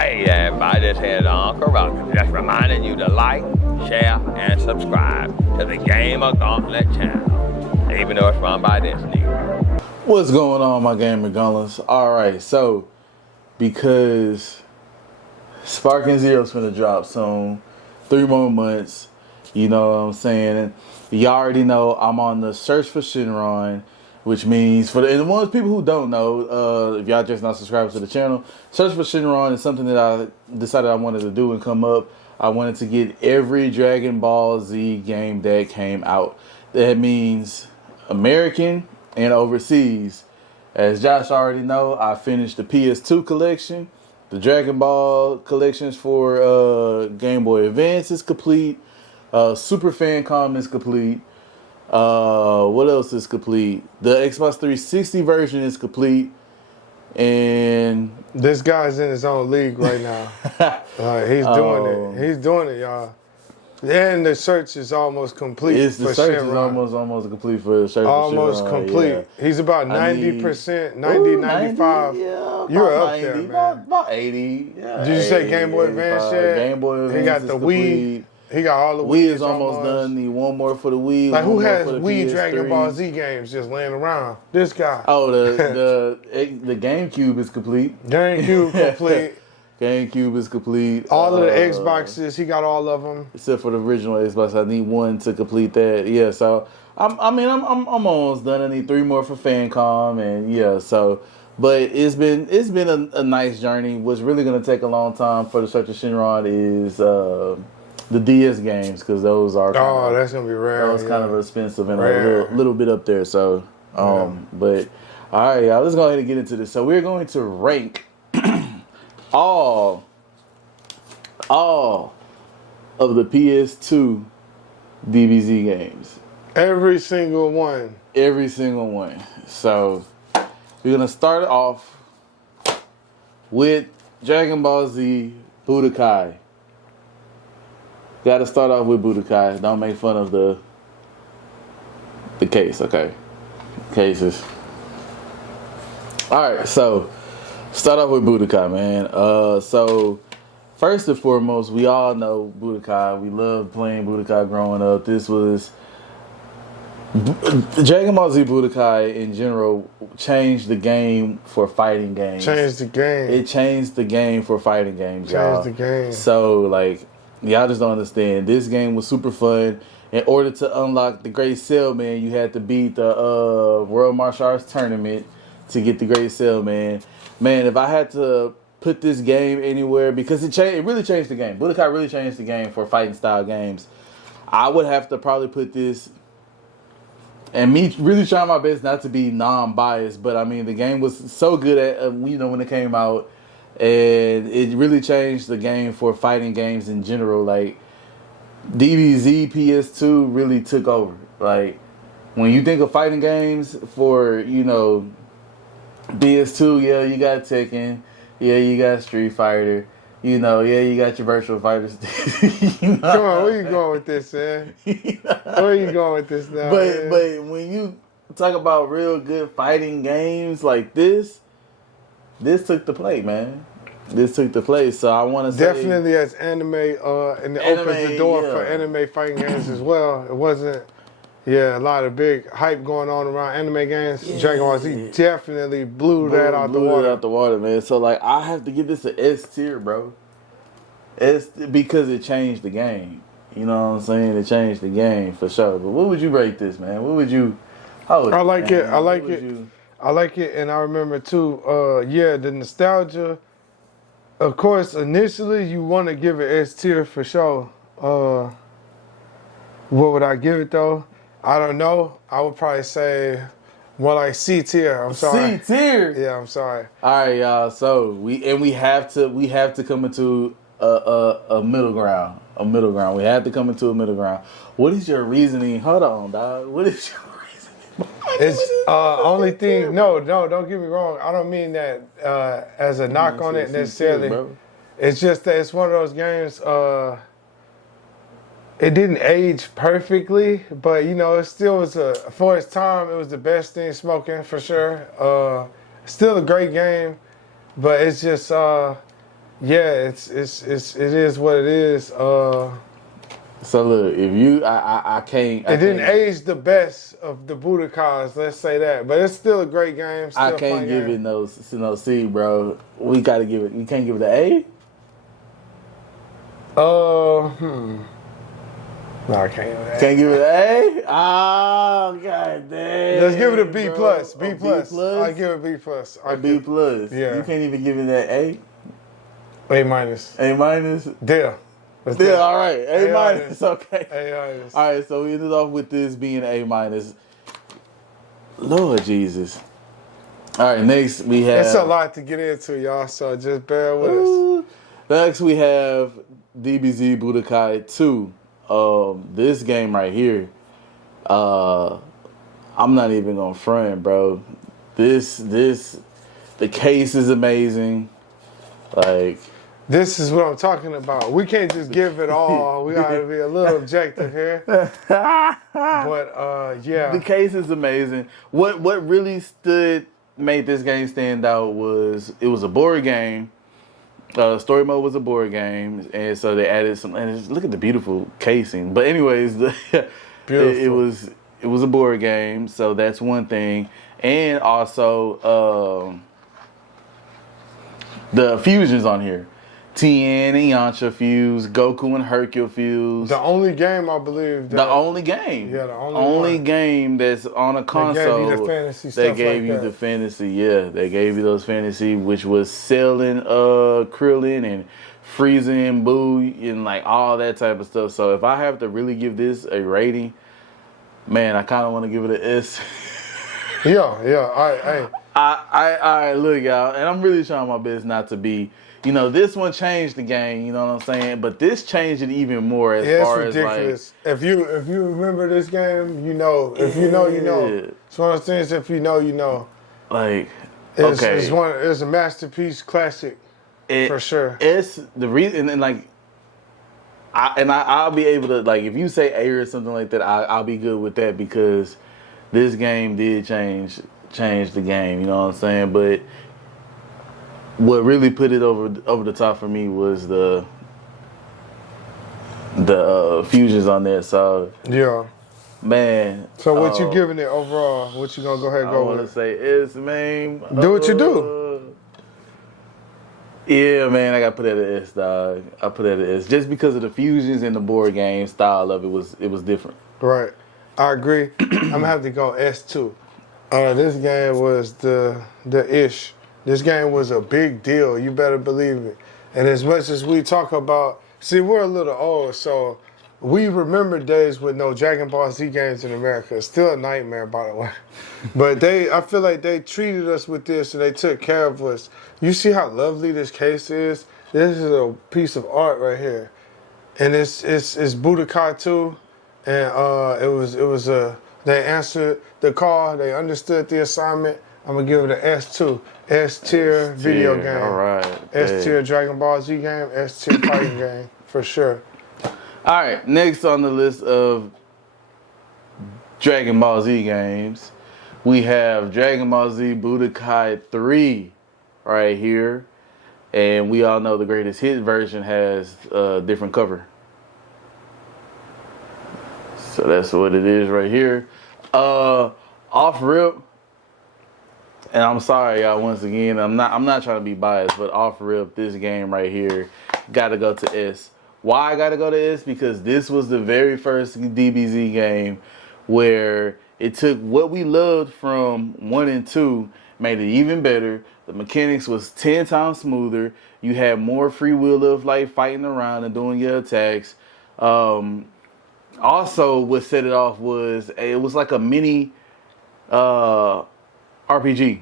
Hey everybody, this here's Uncle Ruckus. Just reminding you to like, share, and subscribe to the GamerGauntlet channel, even though it's run by this nigga. What's going on, my GamerGauntlets? Alright, so because Sparking Zero's finna drop soon, 3 more months, you know what I'm saying? You already know I'm on the search for Shenron, which means for the ones people who don't know, if y'all just not subscribed to the channel, search for Shenron is something that I decided I wanted to do and come up. I wanted to get every Dragon Ball Z game that came out. That means American and overseas. As Josh already know, I finished the Ps2 collection. The Dragon Ball collections for Game Boy Advance is complete. Super Famicom is complete. What else is complete? The Xbox 360 version is complete. And this guy's in his own league right now. He's doing it. He's doing it, y'all. And the search is almost complete. The search is almost complete for the search. Almost complete. Yeah. He's about 90%, 90, 95. Yeah, you're up 90, there, man. About 80. Yeah, did you say Game Boy Advance yet? Game Boy Advance. He got the Wii. He got all the Wii is almost done. Need one more for the Wii. Like who has Wii Dragon Ball Z games just laying around? This guy. Oh, the GameCube is complete. GameCube complete. GameCube is complete. All of the Xboxes, he got all of them. Except for the original Xbox, I need one to complete that. Yeah, so I'm almost done. I need 3 more for Famicom, and yeah, so. But it's been a nice journey. What's really gonna take a long time for the search of Shenron is the DS games, because those are that's gonna be rare. Those kind of expensive and a little bit up there. So but all right, y'all, let's go ahead and get into this. So we're going to rank all of the PS2 DBZ games. Every single one. Every single one. So we're gonna start off with Dragon Ball Z Budokai. Gotta start off with Budokai. Don't make fun of the case, okay? Cases. Alright, so start off with Budokai, man. So first and foremost, we all know Budokai. We loved playing Budokai growing up. This was Dragon Ball Z Budokai in general changed the game for fighting games. Changed the game. It changed the game for fighting games, y'all. Changed the game. So like, y'all just don't understand. This game was super fun. In order to unlock the Great Cell Man, you had to beat the World Martial Arts Tournament to get the Great Cell Man. Man, if I had to put this game anywhere, because it really changed the game. Budokai really changed the game for fighting style games. I would have to probably put this, and me really trying my best not to be non-biased, but I mean the game was so good at when it came out. And it really changed the game for fighting games in general. Like, DBZ PS2 really took over. Like, when you think of fighting games for, PS2, yeah, you got Tekken. Yeah, you got Street Fighter. You got your Virtual Fighters. Come on, where you going with this, man? Where you going with this now? But when you talk about real good fighting games like this took the plate, man. This took the place, so I want to say definitely as anime, and it opens the door for anime fighting games as well. It wasn't, a lot of big hype going on around anime games. Yeah. Dragon Ball Z definitely blew that out the water. Blew it out the water, man. So like, I have to give this an S tier, bro. S because it changed the game. You know what I'm saying? It changed the game for sure. But what would you rate this, man? What would you? I like it. I like it, and I remember too. The nostalgia. Of course, initially you want to give it S tier for sure. What would I give it though? I don't know. I would probably say more like C tier. I'm sorry. C tier. Yeah, I'm sorry. All right, y'all. So we have to come into a middle ground. A middle ground. We have to come into a middle ground. What is your reasoning? Hold on, dog. What is your It's only thing. No, don't get me wrong. I don't mean that as a knock on it necessarily. It's just that it's one of those games. It didn't age perfectly, but it still was for its time. It was the best thing smoking for sure. Still a great game, but it's just yeah, it is what it is. So look, if you, I can't. It didn't age the best of the Budokais, let's say that. But it's still a great game. Still I can't give it no C, bro. We gotta give it. You can't give it an A. No, I can't. Can't give it an A. Oh god damn. Let's give it a B plus. B A plus. B plus. I give it a B plus. A B plus. Yeah. You can't even give it that A. A minus. A minus. There. Still, all right. A minus. Okay. A minus. All right. So we ended off with this being A minus. Lord Jesus. All right. Next we have. It's a lot to get into, y'all. So just bear with us. Next we have DBZ Budokai 2. This game right here. I'm not even gonna front, bro. The case is amazing. Like. This is what I'm talking about. We can't just give it all. We gotta be a little objective here. But yeah. The case is amazing. What really made this game stand out was it was a board game. Story mode was a board game, and so they added some. And look at the beautiful casing. But anyways, it was a board game, so that's one thing. And also the fusions on here. Tien and Yamcha fuse, Goku and Hercule fuse. The only game I believe. The only game. Yeah, the only game that's on a console. They gave you the fantasy They stuff gave like you that. the fantasy, yeah. They gave you those fantasy, which was selling Krillin and Frieza and Boo and like all that type of stuff. So if I have to really give this a rating, man, I kind of want to give it an S. Yeah. All right. I look, y'all, and I'm really trying my best not to be. You know, this one changed the game, you know what I'm saying? But this changed it even more as far as ridiculous. If you remember this game, you know. If you know, you know. It's one of those things. If you know, you know. Like, it's a masterpiece, classic, for sure. It's the reason, and like, I'll be able to, like, if you say A or something like that, I'll be good with that because this game did change the game. You know what I'm saying? But what really put it over the top for me was the fusions on there. So yeah, man. So what you giving it overall? What you gonna go ahead and go with? I want to say it's, man. Do what you do. Yeah, man, I gotta put it at an S, dog. I put it at an S just because of the fusions and the board game style of it was different. Right, I agree. I'm gonna have to go S2. This game was the ish. This game was a big deal. You better believe it. And as much as we talk about, see, we're a little old, so we remember days with no Dragon Ball Z games in America. It's still a nightmare, by the way. But I feel like they treated us with this and they took care of us. You see how lovely this case is? This is a piece of art right here. And it's Budokai 2. And they answered the call. They understood the assignment. I'm going to give it an S2. S-tier video game. All right. S-tier Dragon Ball Z game. S-tier fighting game. For sure. All right. Next on the list of Dragon Ball Z games, we have Dragon Ball Z Budokai 3 right here. And we all know the greatest hit version has a different cover. So that's what it is right here. Off rip. And I'm sorry, y'all, once again, I'm not trying to be biased, but off rip, this game right here gotta go to S. Why I gotta go to S? Because this was the very first DBZ game where it took what we loved from 1 and 2, made it even better. The mechanics was 10 times smoother. You had more free will of like fighting around and doing your attacks. Also, what set it off was it was like a mini RPG,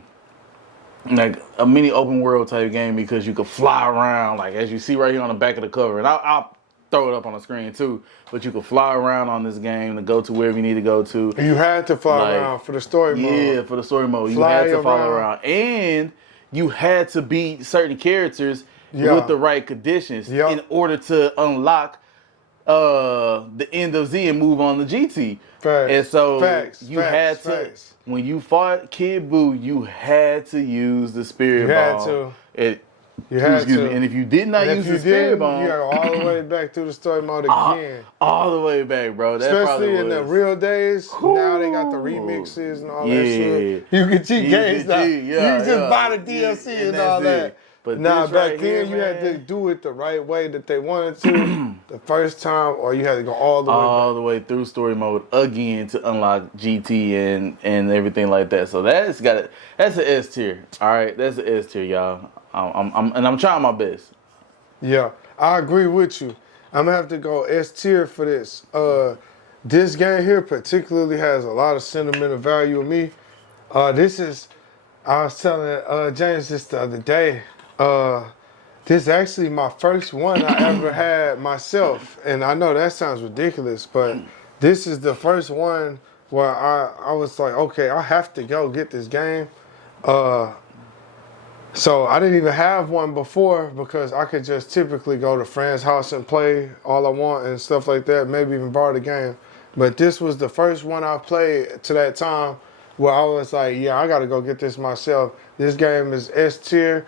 like a mini open world type game because you could fly around, like as you see right here on the back of the cover, and I'll throw it up on the screen too. But you could fly around on this game to go to wherever you need to go to. You had to fly around for the story mode. Yeah, for the story mode, you had to follow around, and you had to beat certain characters with the right conditions in order to unlock the end of Z and move on to GT. Facts. And so had to, when you fought Kid Buu, you had to use the Spirit Ball. You had to. You had Excuse to. me. And if you did not And use if you the spirit did, bomb, you gotta go all the way back through the story mode again. all the way back, bro. That Especially probably in the was. real days. Now they got the Whew. remixes and all Yeah. that shit. You can cheat You games can now. cheat, You yeah, can just yeah. buy the DLC And and that's all that. it. But Nah, this back right then here, you had to man, do it the right way that they wanted to the first time, or you had to go all the way all back. the way through story mode again to unlock GT and everything like that. So that's an S tier. All right, that's an S tier, y'all. I'm trying my best. Yeah, I agree with you. I'm gonna have to go S tier for this. This game here particularly has a lot of sentimental value with me. I was telling James this the other day. This is actually my first one I ever had myself, and I know that sounds ridiculous, but this is the first one where I was like, okay, I have to go get this game. So I didn't even have one before because I could just typically go to friend's house and play all I want and stuff like that, maybe even borrow the game. But this was the first one I played to that time where I was like, yeah, I gotta go get this myself. This game is S tier.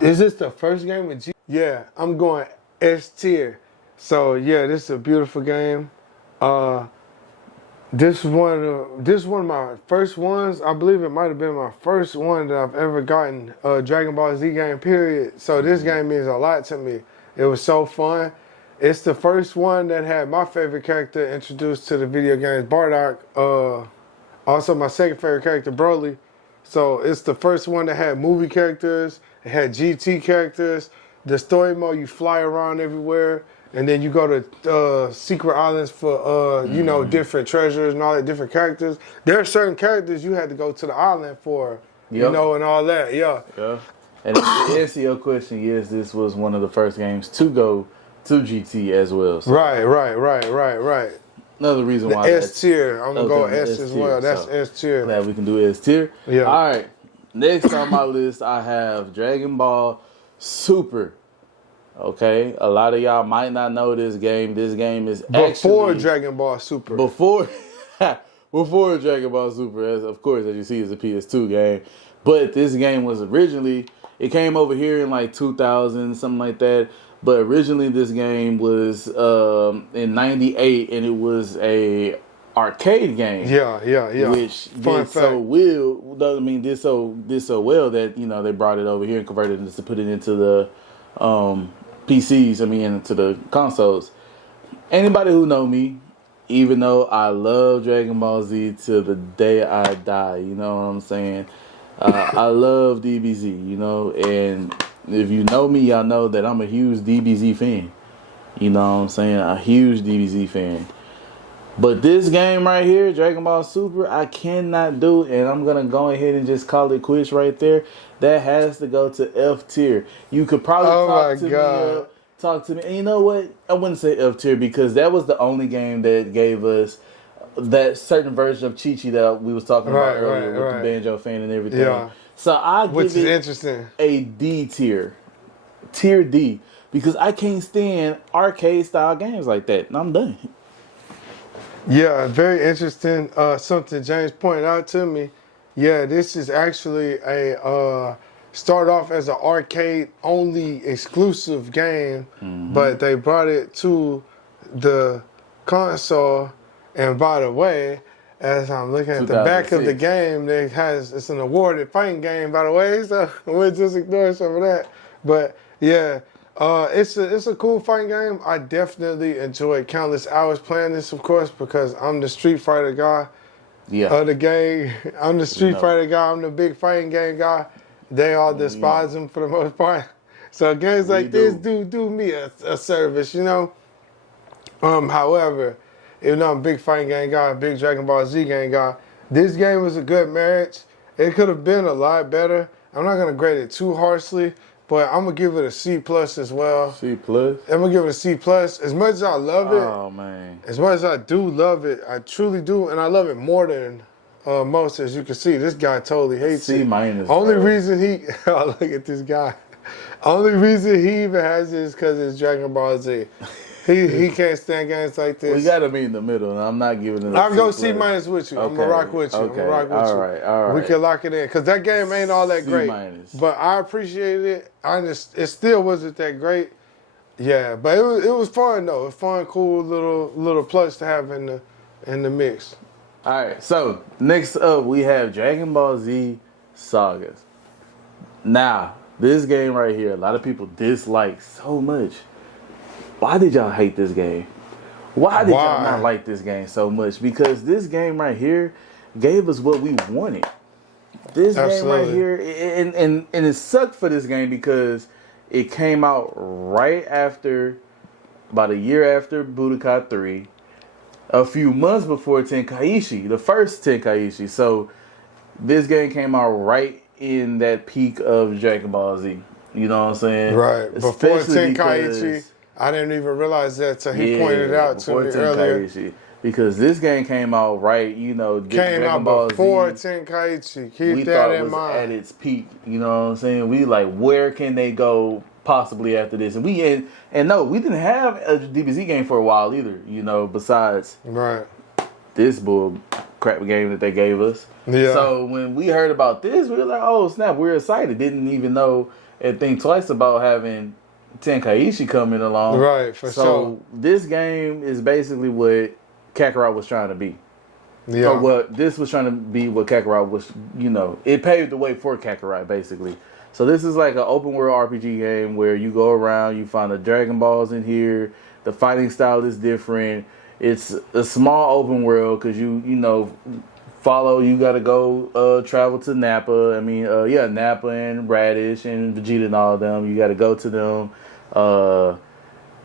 Is this the first game with G? Yeah, I'm going S tier. So yeah, this is a beautiful game. This is one of my first ones. I believe it might have been my first one that I've ever gotten a Dragon Ball Z game, period. So this game means a lot to me. It was so fun. It's the first one that had my favorite character introduced to the video games, Bardock. Also my second favorite character, Broly. So it's the first one that had movie characters. It had GT characters. The story mode, you fly around everywhere. And then you go to secret islands for, different treasures and all that, different characters. There are certain characters you had to go to the island for, and all that, yeah. And to answer your question, yes, this was one of the first games to go to GT as well. So Right. another reason why. S tier. I'm going to go S as well. That's so S tier. glad we can do S tier. Yeah. All right. Next on my list, I have Dragon Ball Super. Okay, a lot of y'all might not know this game. This game is Before actually Dragon Ball Super. before Dragon Ball Super, as you see, is a PS2 game. But this game was originally, it came over here in like 2000, something like that. But originally, this game was in '98, and it was a arcade game. Yeah. Which Fun did so well. I mean, did so well that they brought it over here and converted it to put it into the PCs. I mean, into the consoles. Anybody who know me, even though I love Dragon Ball Z to the day I die, you know what I'm saying? I love DBZ, and if you know me, y'all know that I'm a huge DBZ fan. You know what I'm saying? A huge DBZ fan. But this game right here, Dragon Ball Super, I cannot do, and I'm going to go ahead and just call it quits right there. That has to go to F tier. You could probably talk to me. And you know what? I wouldn't say F tier because that was the only game that gave us that certain version of Chi-Chi that we was talking about earlier with the Banjo fan and everything. Yeah. So I give it interesting. A D tier. Tier D. Because I can't stand arcade style games like that. And I'm done. Yeah, very interesting. Something James pointed out to me. Yeah, this is actually a start off as an arcade only exclusive game, but they brought it to the console. And by the way, as I'm looking at the back of the game, it's an awarded fighting game, by the way. So we'll just ignore some of that. But yeah. It's a cool fighting game. I definitely enjoyed countless hours playing this, of course, because I'm the Street Fighter guy of the game. I'm the Street Fighter guy. I'm the big fighting game guy. They all despise him for the most part. So games like this do me a service, However, even though I'm a big fighting game guy, a big Dragon Ball Z game guy, this game was a good marriage. It could have been a lot better. I'm not going to grade it too harshly. But I'm going to give it a C+ as well. C+? I'm going to give it a C+. As much as I love it. Oh, man. As much as I do love it, I truly do. And I love it more than most, as you can see. This guy totally hates it. C-. Only reason he... Oh, look at this guy. Only reason he even has it is because it's Dragon Ball Z. He can't stand games like this. We gotta be in the middle, and I'm not giving it. I'll go C- with you. I'm gonna rock with you. Okay. I'm gonna rock with you. All right. We can lock it in because that game ain't all that great. C-. But I appreciated it. It still wasn't that great. Yeah, but it was fun though. It's fun, cool little plus to have in the mix. All right. So next up, we have Dragon Ball Z Sagas. Now, this game right here, a lot of people dislike so much. Why did y'all hate this game? Why did y'all not like this game so much? Because this game right here gave us what we wanted. This game right here, and it sucked for this game because it came out right after, about a year after Budokai 3, a few months before Tenkaichi, the first Tenkaichi. So this game came out right in that peak of Dragon Ball Z. You know what I'm saying? Right. Before Tenkaichi, I didn't even realize that till he pointed it out to me earlier. Because this game came out right, you know, came out before Tenkaichi. Keep that in mind. Was at its peak. You know what I'm saying? We like, where can they go possibly after this? And no, we didn't have a DBZ game for a while either. You know, besides this bull crap game that they gave us. Yeah. So when we heard about this, we were like, oh snap, we're excited. Didn't even know and think twice about having Tenkaichi coming along. Right, for sure. So this game is basically what Kakarot was trying to be. Yeah. Or what this was trying to be, what Kakarot was, you know, it paved the way for Kakarot basically. So this is like an open world RPG game where you go around, you find the Dragon Balls in here. The fighting style is different. It's a small open world because you know, you got to go travel to Nappa. Nappa and Radish and Vegeta and all of them. You got to go to them.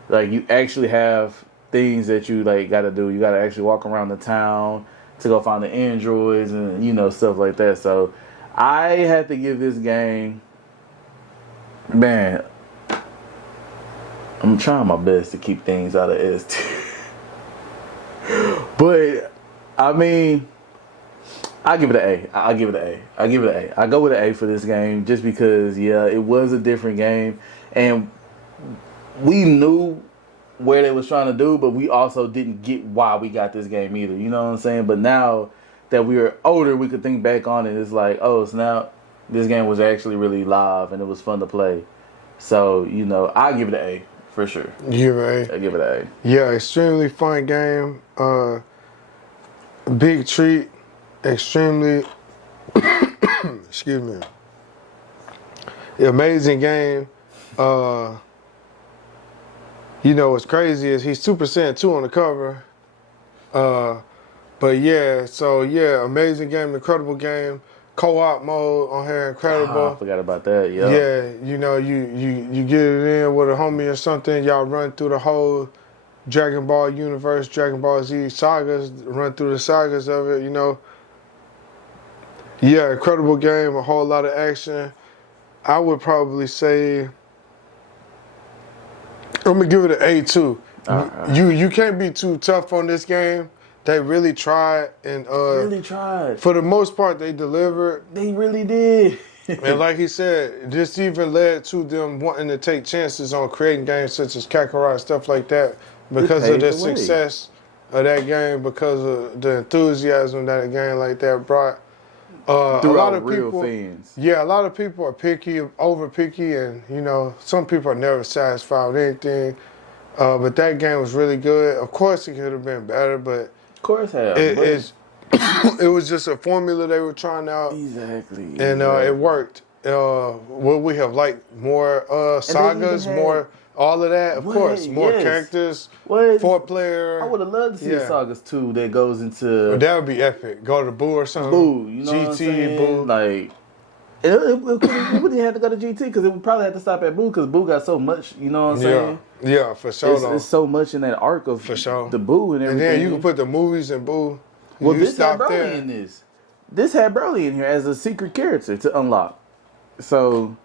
Like you actually have things that you like got to do. You got to actually walk around the town to go find the androids and, you know, stuff like that. So I had to give this game, man, I'm trying my best to keep things out of S tier. But I mean, I give it an A. I give it an A. I go with an A for this game just because, yeah, it was a different game. And we knew where they was trying to do, but we also didn't get why we got this game either. You know what I'm saying? But now that we are older, we could think back on it. It's like, oh, so now this game was actually really live and it was fun to play. So, you know, I give it an A for sure. Give it I give it an A. Yeah, extremely fun game. Big treat. Extremely, excuse me, amazing game. You know what's crazy is he's Super Saiyan 2 on the cover. But yeah, so yeah, amazing game, incredible game. Co-op mode on here, incredible. I forgot about that. Yeah. Yeah, you know, you get it in with a homie or something. Y'all run through the whole Dragon Ball universe, Dragon Ball Z sagas, run through the sagas of it. You know. Yeah, incredible game, a whole lot of action. I would probably say, I'm gonna give it an A too. You can't be too tough on this game. They really tried and for the most part they delivered. They really did. And like he said, this even led to them wanting to take chances on creating games such as Kakarot, stuff like that, because of the success of that game, because of the enthusiasm that a game like that brought. A lot of people, fans. Yeah, a lot of people are picky, over picky, and you know, some people are never satisfied with anything. But that game was really good. Of course, it could have been better, but of course, it was just a formula they were trying out. Exactly. And it worked. Would we have liked more sagas, more all of that? Of course, more characters, 4-player. I would have loved to see a Sagas 2 that goes into. Well, that would be epic. Go to Boo or something. Boo, you know GT, what I'm saying? Boo. Like, it wouldn't have to go to GT because it would probably have to stop at Boo because Boo got so much. You know what I'm saying? Yeah, for sure. It's so much in that arc of the Boo and everything. And then you can put the movies in Boo. Well, this had Broly in this. This had Broly in here as a secret character to unlock. So,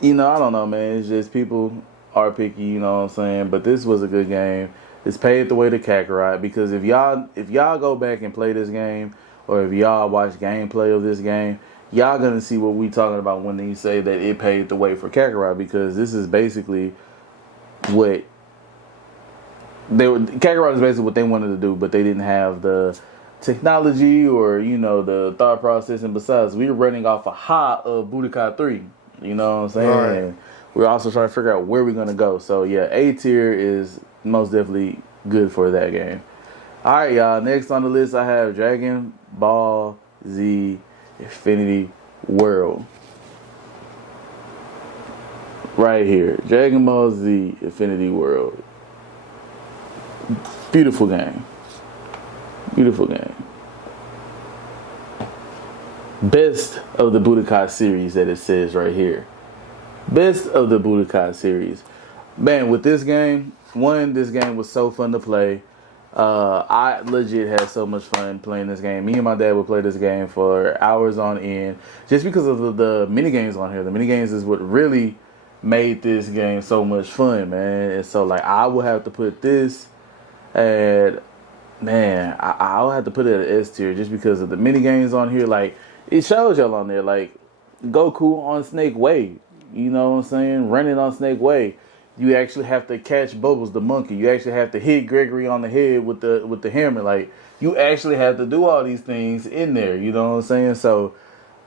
you know, I don't know, man. It's just people are picky, you know what I'm saying? But this was a good game. It's paved the way to Kakarot because if y'all go back and play this game, or if y'all watch gameplay of this game, y'all gonna see what we talking about when you say that it paved the way for Kakarot, because this is basically what Kakarot is basically what they wanted to do, but they didn't have the technology or the thought process. And besides, we were running off a high of Budokai 3. You know what I'm saying? Right. And we're also trying to figure out where we're gonna go. So yeah, A tier is most definitely good for that game. All right, y'all. Next on the list, I have Dragon Ball Z Infinity World. Right here, Dragon Ball Z Infinity World. Beautiful game. Beautiful game. Best of the Budokai series that it says right here. Best of the Budokai series. Man, with this game, this game was so fun to play. I legit had so much fun playing this game. Me and my dad would play this game for hours on end just because of the mini games on here. The mini games is what really made this game so much fun, man. And so I would have to put this at, man, I would have to put it at S tier just because of the mini games on here. It shows y'all on there Goku on Snake Way. You know what I'm saying? Running on Snake Way. You actually have to catch Bubbles the monkey. You actually have to hit Gregory on the head with the hammer. You actually have to do all these things in there. You know what I'm saying? So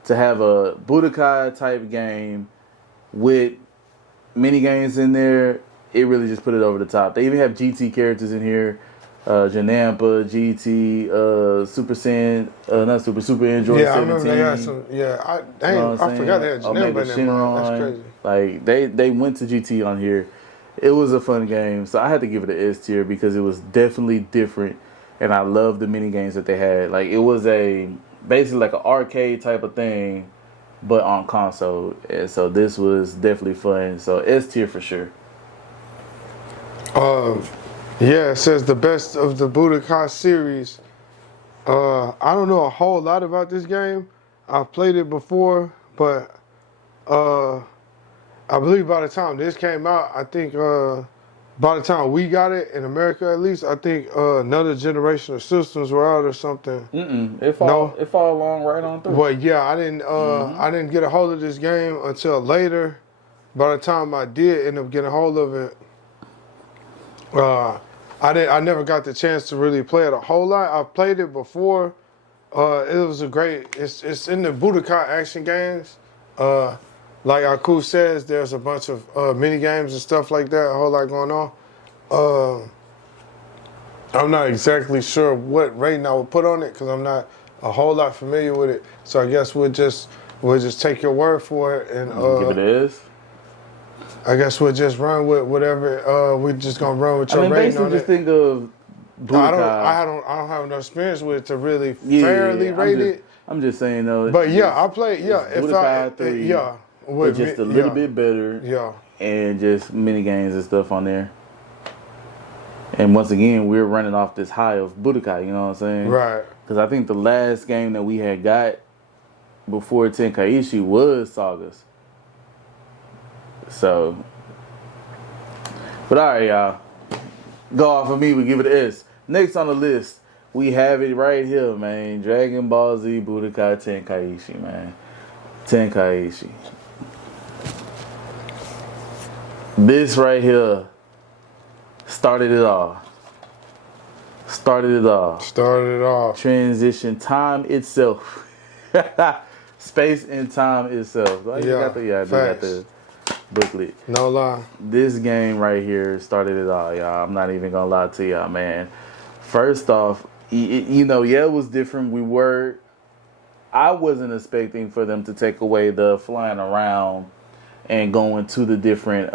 to have a Budokai type game with mini games in there, it really just put it over the top. They even have GT characters in here. Janampa, GT, Super Saiyan, not Super Android 17. Yeah, I remember they had some. Yeah, I forgot they had Janampa in there. That's crazy. They went to GT on here. It was a fun game, so I had to give it an S tier because it was definitely different, and I loved the mini games that they had. It was basically an arcade type of thing, but on console, and so this was definitely fun. So S tier for sure. Yeah, it says the best of the Budokai series. I don't know a whole lot about this game. I've played it before, but I believe by the time this came out, I think by the time we got it in America, at least, I think another generation of systems were out or something. It fall along right on through. But yeah, I didn't get a hold of this game until later. By the time I did end up getting a hold of it, I never got the chance to really play it a whole lot. I've played it before. It was it's in the Budokai action games. Like Aku says, there's a bunch of mini games and stuff like that, a whole lot going on. I'm not exactly sure what rating I would put on it because I'm not a whole lot familiar with it. So I guess we'll just take your word for it and give it an S. I guess we'll just run with whatever. We're just gonna run with your rating on just it. think of Budokai. I don't have enough experience with it to really fairly rate it. I'm just saying though. But yeah, I play. Yeah, if Budokai 3, but just a little bit better. Yeah, and just mini games and stuff on there. And once again, we're running off this high of Budokai. You know what I'm saying? right. Because I think the last game that we had got before Tenkaichi was Sagas. So, but all right, y'all. Go off of me. We give it an S. Next on the list, we have it right here, man. Dragon Ball Z Budokai Tenkaichi, man. Tenkaichi. This right here started it all. Started it off. Transition time itself. Space and time itself. I got the booklet. No lie. This game right here started it all, y'all. I'm not even gonna lie to y'all, man. First off, it was different. I wasn't expecting for them to take away the flying around and going to the different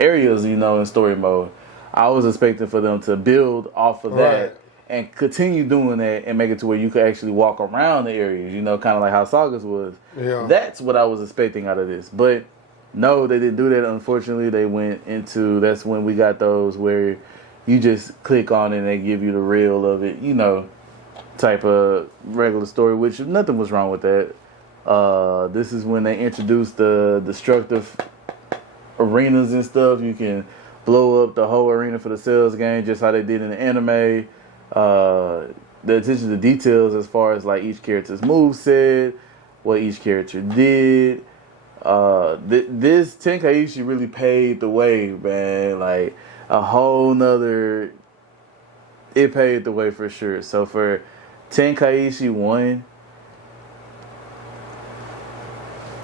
areas, in story mode. I was expecting for them to build off of that and continue doing that and make it to where you could actually walk around the areas, kind of like how Sagas was. Yeah. That's what I was expecting out of this. But no, they didn't do that. Unfortunately, they went into, that's when we got those where you just click on it and they give you the reel of it, type of regular story, which nothing was wrong with that. This is when they introduced the destructive arenas and stuff. You can blow up the whole arena for the sales game, just how they did in the anime. The attention to details as far as each character's moveset, what each character did. This Tenkaichi really paved the way, man. a whole nother. It paved the way for sure. So for Tenkaichi 1,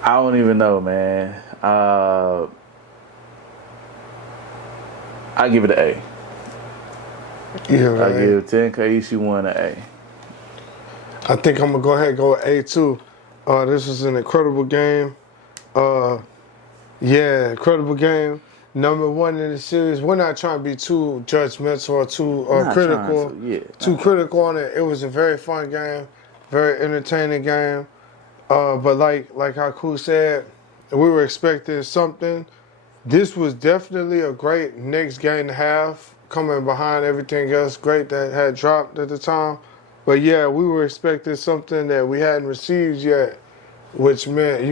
I don't even know, man. I give it an A. Yeah, I give Tenkaichi 1 an A. I think I'm gonna go ahead and go with A2. This was an incredible game. Yeah, incredible game. Number 1 in the series. We're not trying to be too judgmental or too critical. Too critical on it. It was a very fun game, very entertaining game. But like Haku said, we were expecting something. This was definitely a great next game to have, coming behind everything else great that had dropped at the time. But yeah, we were expecting something that we hadn't received yet, which meant,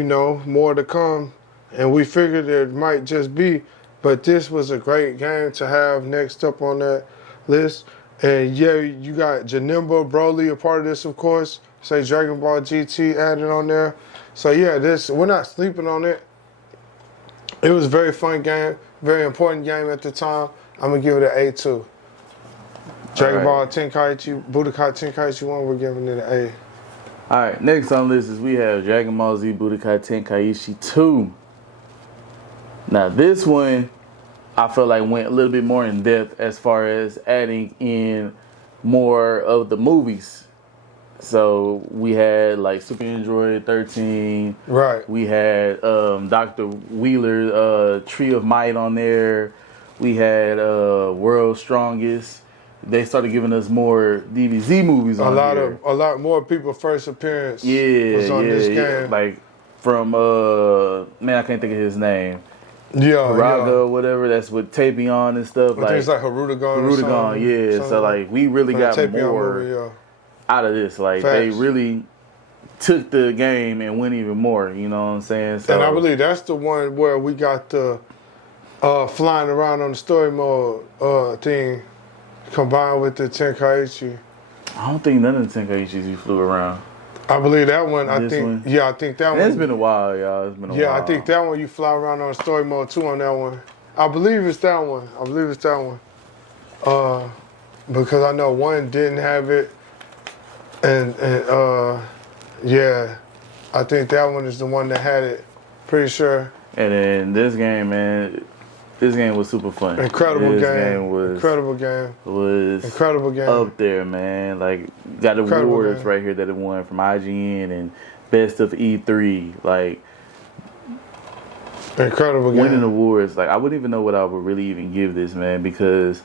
more to come. And we figured it might just be. But this was a great game to have next up on that list. And yeah, you got Janemba, Broly a part of this, of course. Say Dragon Ball GT added on there. So yeah, we're not sleeping on it. It was a very fun game, very important game at the time. I'm gonna give it an A2. Dragon Ball Tenkaichi, Budokai Tenkaichi 1, we're giving it an A. Alright, next on the list is we have Dragon Ball Z Budokai Tenkaichi 2. Now this one, I feel like went a little bit more in depth as far as adding in more of the movies. So we had like Super Android 13. Right. We had Dr. Wheeler, Tree of Might on there. We had World's Strongest. They started giving us more DBZ movies on here. A lot more people first appearance was on this game. Yeah. Like from man, I can't think of his name. Haraga, whatever. That's with Tapion and stuff. Like things like Harudagon. Yeah. So like we really got more out of this. Like they really took the game and went even more. You know what I'm saying? So, and I believe that's the one where we got the flying around on the story mode thing combined with the Tenkaichi. I don't think none of the Tenkaichis you flew around. I believe that one. I think that one. It's been a while, y'all. It's been a while. Yeah, I think that one you fly around on story mode too on that one. I believe it's that one. Because I know one didn't have it, and yeah, I think that one is the one that had it. Pretty sure. And then this game, man. This game was super fun. Incredible this game. Was incredible game. Was incredible game. Up there, man. Like got awards right here that it won from IGN and Best of E3. Like incredible game. Winning awards. Like I wouldn't even know what I would really even give this, man, because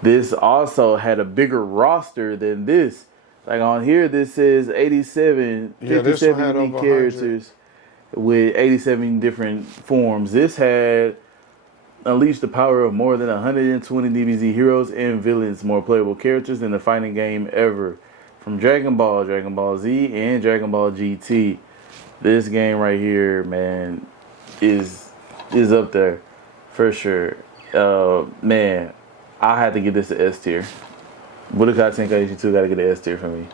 this also had a bigger roster than this. Like on here, this says 57, 57 unique characters with 87 different forms. This had unleash the power of more than 120 DBZ heroes and villains, more playable characters in the fighting game ever. From Dragon Ball, Dragon Ball Z, and Dragon Ball GT. This game right here, man, is up there for sure. Man, I had to give this an S tier. Budokai Tenkaichi 2 gotta get an S tier for me.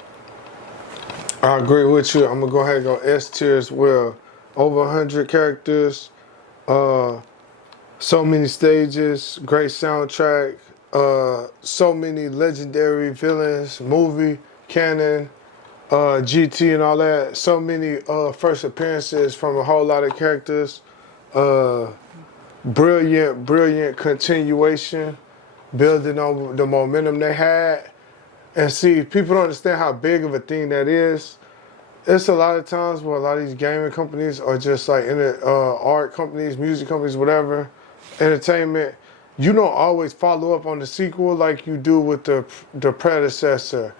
I agree with you. I'm gonna go ahead and go S tier as well. Over 100 characters. So many stages, great soundtrack, so many legendary villains, movie, canon, GT and all that. So many first appearances from a whole lot of characters. Brilliant continuation, building on the momentum they had. And see, people don't understand how big of a thing that is. It's a lot of times where a lot of these gaming companies are just like art companies, music companies, whatever, entertainment, you don't always follow up on the sequel like you do with the predecessor.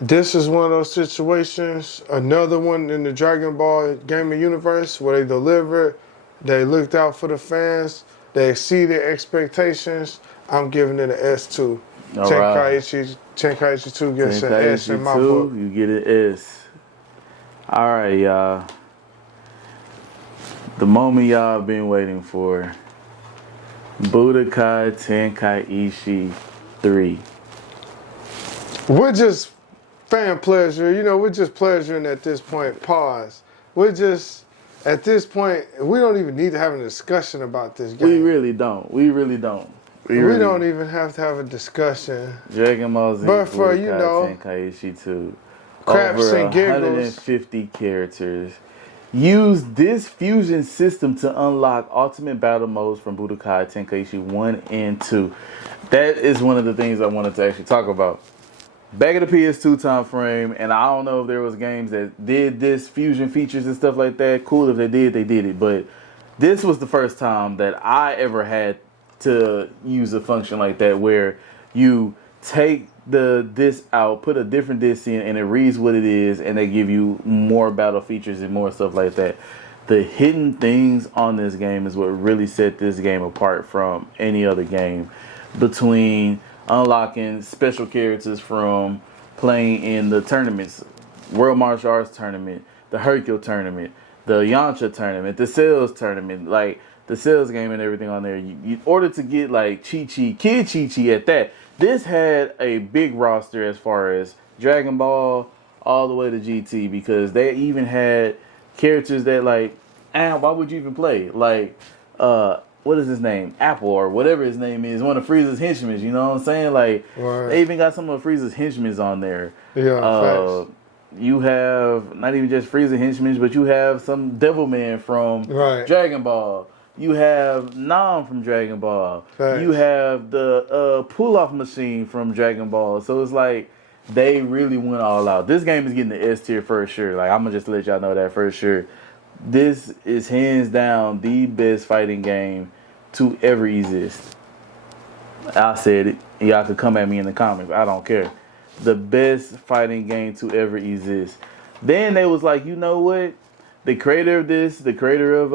This is one of those situations. Another one in the Dragon Ball gaming universe where they delivered, they looked out for the fans, they exceeded expectations. I'm giving it an S2. Tenkaichi 2 gets an S in my book. You get an S. All right, y'all. The moment y'all been waiting for. Budokai Tenkaichi 3. We're just fan pleasure. We're just pleasuring at this point. Pause. We're just, at this point, we don't even need to have a discussion about this game. We really don't. We don't even have to have a discussion. Dragon Ball Z, but for, you Budokai know, Tenkaichi 2. craps Over and giggles. 150 characters. Use this fusion system to unlock ultimate battle modes from Budokai Tenkaichi 1 and 2. That is one of the things I wanted to actually talk about. Back at the PS2 time frame, and I don't know if there was games that did this fusion features and stuff like that. Cool, if they did it. But this was the first time that I ever had to use a function like that where you take the disc out, put a different disc in, and it reads what it is, and they give you more battle features and more stuff like that. The hidden things on this game is what really set this game apart from any other game. Between unlocking special characters from playing in the tournaments, World Martial Arts Tournament, the Hercule Tournament, the Yancha Tournament, the Sales Tournament, like the Sales game and everything on there. In order to get like Kid Chi-Chi at that, this had a big roster as far as Dragon Ball all the way to GT, because they even had characters that like, why would you even play? Like, what is his name? Apple or whatever his name is, one of Frieza's henchmen, you know what I'm saying? Like, they even got some of Frieza's henchmen on there. Yeah, you have not even just Frieza henchmen, but you have some Devilman from Dragon Ball. You have Nam from Dragon Ball. You have the pull-off machine from Dragon Ball. So it's like they really went all out. This game is getting the S tier for sure. Like, I'm gonna just let y'all know that for sure. This is hands down the best fighting game to ever exist. I said it. Y'all could come at me in the comments. I don't care. The best fighting game to ever exist. Then they was like, you know what? The creator of this, the creator of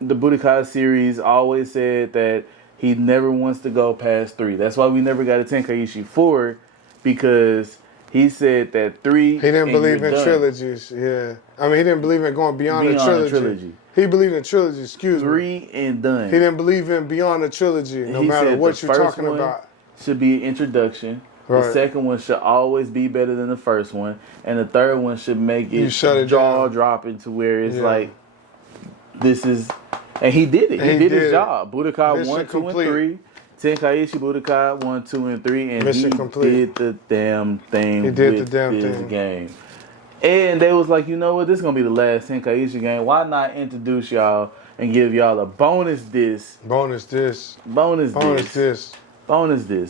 the Budokai series, always said that he never wants to go past 3. That's why we never got a Tenkaichi 4, because he said that 3. He didn't believe in trilogies. Yeah, I mean, he didn't believe in going beyond the trilogy. He believed in trilogy. Excuse me. 3 and done. He didn't believe in beyond the trilogy, no matter what you're talking about. Should be an introduction. Right. The second one should always be better than the first one, and the third one should make it jaw dropping to where it's like, this is, and he did it. He did his job. Budokai 1, 2, and 3. Tenkaichi Budokai 1, 2, and 3, and he did the damn thing with this game. And they was like, you know what, this is gonna be the last Tenkaichi game. Why not introduce y'all and give y'all a bonus disc? Bonus disc,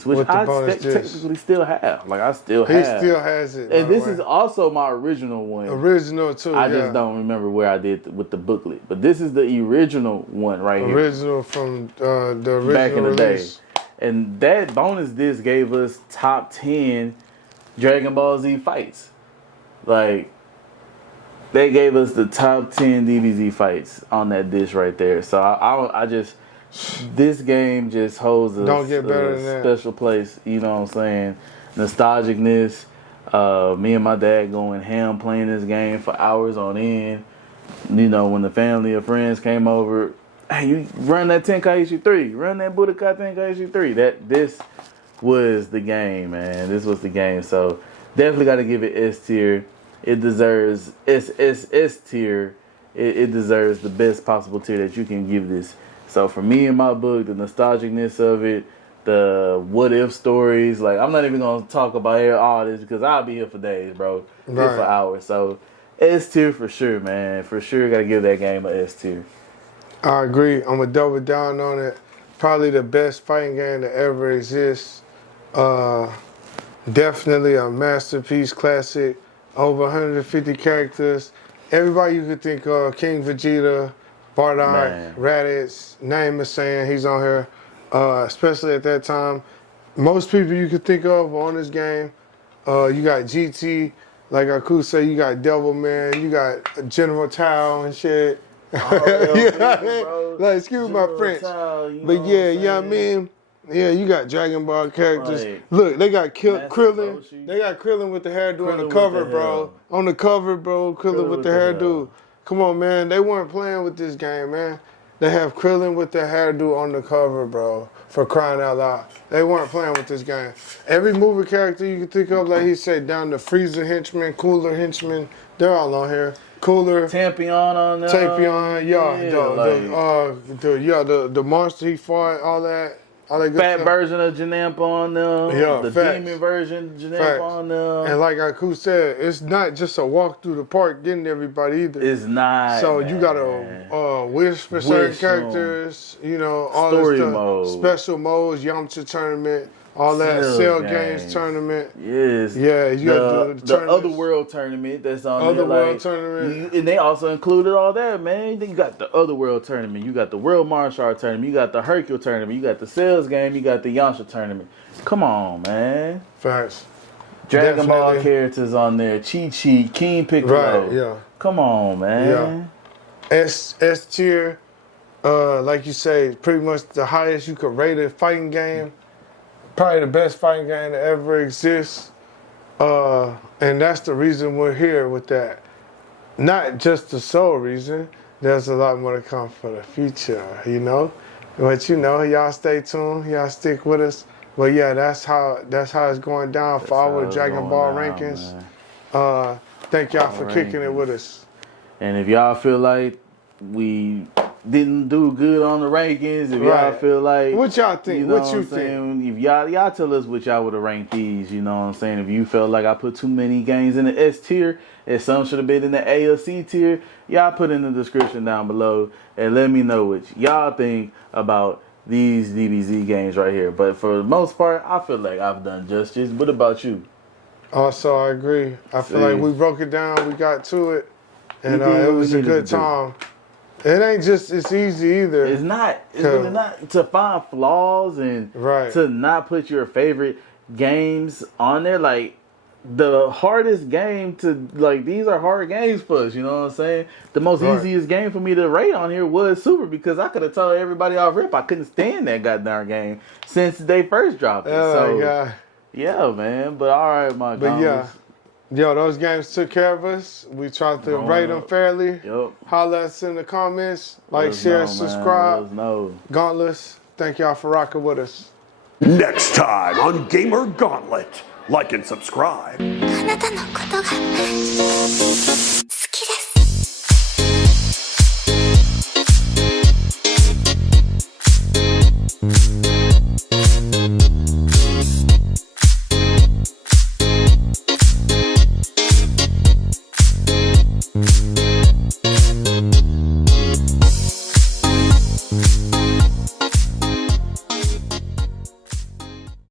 which I technically still have. Like, I still have. He still has it. And this is also my original one. Original too. I just don't remember where I did with the booklet. But this is the original one right here. Original from the original back in the release. day. And that bonus disc gave us top 10 Dragon Ball Z fights. Like, they gave us the top 10 DBZ fights on that disc right there. So I just, this game just holds a special place. You know what I'm saying? Nostalgicness. Me and my dad going ham playing this game for hours on end. You know, when the family or friends came over, hey, you run that Tenkaichi 3, run that Budokai Tenkaichi 3. This was the game, man. This was the game. So definitely got to give it S tier. It deserves S tier. It deserves the best possible tier that you can give this. So for me, in my book, the nostalgicness of it, the what if stories, like, I'm not even gonna talk about all this because I'll be here for days, bro. Here for hours. So S tier for sure, man. For sure, gotta give that game a S tier. I agree. I'm gonna double down on it. Probably the best fighting game that ever exists. Definitely a masterpiece, classic. Over 150 characters. Everybody you could think of: King Vegeta, Bardock, Raditz, name is saying he's on here. Especially at that time, most people you could think of on this game. You got GT, like Aku said. You got Devilman. You got General Tao and shit. Like, excuse my French, but yeah, you know what I mean. Yeah, you got Dragon Ball characters. Like, look, they got Krillin. They got Krillin with the hairdo on the cover, bro. On the cover, bro. Krillin with the hairdo. Come on, man. They weren't playing with this game, man. They have Krillin with the hairdo on the cover, bro. For crying out loud. They weren't playing with this game. Every movie character you can think of, like he said, down to Frieza henchman, Cooler henchman, they're all on here. Cooler. Tampion on there. Tampion, the monster he fought, all that. all that good Fat stuff. version of Janampa on them. Yeah, the facts. demon version Janampa Facts. on them. And like Aku said, it's not just a walk through the park getting everybody either. It's not. So man. you gotta wish for certain characters, you know, all Story this stuff. mode. Special modes, Yamcha tournament, all that, Cell Games tournament. Yes. Yeah, you got the Other World tournament that's on there. Other World like, tournament. And they also included all that, man. Then you got the Other World tournament. You got the World Martial Art tournament. You got the Hercule tournament. You got the Sales game. You got the Yamcha tournament. Come on, man. Facts. Dragon Ball characters on there. Chi-Chi, King Piccolo. Right, yeah. Come on, man. Yeah. S tier, like you say, pretty much the highest you could rate a fighting game. Probably the best fighting game that ever exists. And that's the reason we're here with that. Not just the sole reason. There's a lot more to come for the future, you know? But you know, y'all stay tuned, y'all stick with us. But yeah, that's how it's going down for our Dragon Ball rankings. Thank y'all for kicking it with us. And if y'all feel like we didn't do good on the rankings, if y'all feel like what y'all think, you know what you think, saying? If y'all tell us what y'all would have ranked these, you know what I'm saying? If you felt like I put too many games in the S tier and some should have been in the A or C tier, y'all put in the description down below and let me know what y'all think about these DBZ games right here. But for the most part, I feel like I've done justice. What about you? Also, I agree. I feel like we broke it down, we got to it, and it was a good time. It ain't just, it's easy either. It's not. It's really not. To find flaws and to not put your favorite games on there. Like, the hardest game to, like, these are hard games for us, you know what I'm saying? The most easiest game for me to rate on here was Super, because I could have told everybody off rip I couldn't stand that goddamn game since they first dropped it. Yeah, man. But all right, my guys. But yeah. Yo, those games took care of us. We tried to rate them fairly. Yep. Holla us in the comments. Like, share, subscribe. Gauntlets, thank y'all for rocking with us. Next time on Gamer Gauntlet. Like and subscribe.